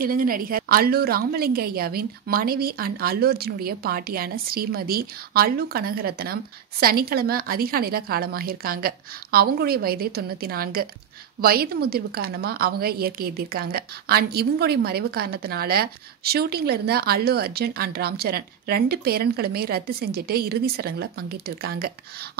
தெலுங்கு நடிகர் அல்லு ராமலிங்கையாவின் மனைவி அண்ட் அல்லு அர்ஜுனுடைய பாட்டியான ஸ்ரீமதி அல்லு கனகரத்னம் சனிக்கிழமை அதிகாலையில காலமாகியிருக்காங்க. அவங்களுடைய வயது 94. வயது முதிர்வு காரணமா அவங்க இயற்கை எழுதியிருக்காங்க. அண்ட் இவங்களுடைய மறைவு காரணத்தினால ஷூட்டிங்ல இருந்த அல்லு அர்ஜுன் அண்ட் ராம்சரண் 2 பேரன்களுமே ரத்து செஞ்சுட்டு இறுதி சடங்குல பங்கிட்டு இருக்காங்க.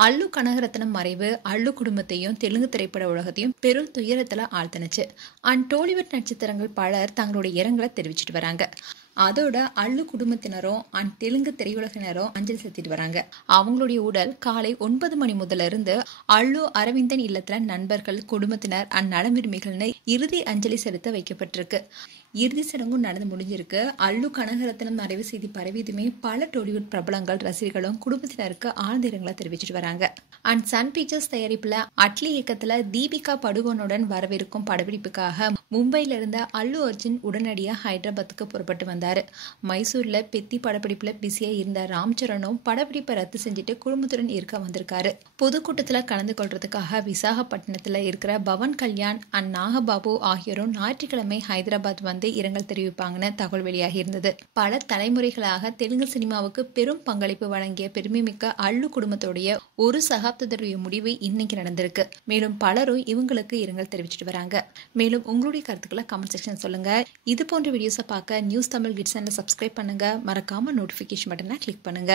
அல்லு கனகரத்னம் மறைவு அல்லு குடும்பத்தையும் தெலுங்கு திரைப்பட உலகத்தையும் பெரும் துயரத்துல ஆழ்த்தினுச்சு. அண்ட் டோலிவுட் நட்சத்திரங்கள் பலர் தங்களுடைய இரங்கலை தெரிவிச்சிட்டு வராங்க. அதோட அல்லு குடும்பத்தினரும் அண்ட் தெலுங்கு திரையுலகினரும் அஞ்சலி செலுத்திட்டு வராங்க. அவங்களுடைய உடல் காலை 9 மணி முதல்ல இருந்து அல்லு அரவிந்தன் இல்லத்துல நண்பர்கள், குடும்பத்தினர் அண்ட் நலவிரும்பிகள்னு இறுதி அஞ்சலி செலுத்த வைக்கப்பட்டிருக்கு. இறுதி சடங்கும் நடந்து முடிஞ்சிருக்கு. அல்லு கனகரத்னம் மறைவு செய்தி பரவியதுமே பல டோலிவுட் பிரபலங்கள், ரசிகர்களும் குடும்பத்தினருக்கு ஆழ்ந்த இரங்கலை தெரிவிச்சிட்டு வராங்க. அண்ட் சன் பிக்சர்ஸ் தயாரிப்புல அட்லி இயக்கத்துல தீபிகா படுகோனுடன் வரவிருக்கும் படப்பிடிப்புக்காக மும்பையில இருந்த அல்லு அர்ஜுன் உடனடியா ஹைதராபாத்துக்கு புறப்பட்டு வந்தாரு. மைசூர்ல பெத்தி படப்பிடிப்புல பிஸியா இருந்த ராம்சரணும் படப்பிடிப்பை ரத்து செஞ்சுட்டு குடும்பத்துடன் இருக்க வந்திருக்காரு. பொதுக்கூட்டத்துல கலந்து கொள்றதுக்காக விசாகப்பட்டினத்துல இருக்கிற பவன் கல்யாண் அண்ட் நாகபாபு ஆகியோரும் ஞாயிற்றுக்கிழமை ஹைதராபாத் வந்து இரங்கல் தெரிவிப்பாங்கன்னு தகவல் வெளியாகி இருந்தது. பல தலைமுறைகளாக தெலுங்கு சினிமாவுக்கு பெரும் பங்களிப்பு வழங்கிய பெருமைமிக்க அல்லு குடும்பத்துடைய ஒரு சகாப்தத்துடைய முடிவு இன்னைக்கு நடந்திருக்கு. மேலும் பலரும் இவங்களுக்கு இரங்கல் தெரிவிச்சிட்டு வராங்க. மேலும் உங்களுடைய கருத்துக்களை கமெண்ட் செக்ஷன் சொல்லுங்க. இது போன்ற வீடியோஸை பார்க்க நியூஸ் தமிழ் கிட்ஸ் சேனலை சப்ஸ்கிரைப் பண்ணுங்க. மறக்காம நோட்டிபிகேஷன் பட்டனை கிளிக் பண்ணுங்க.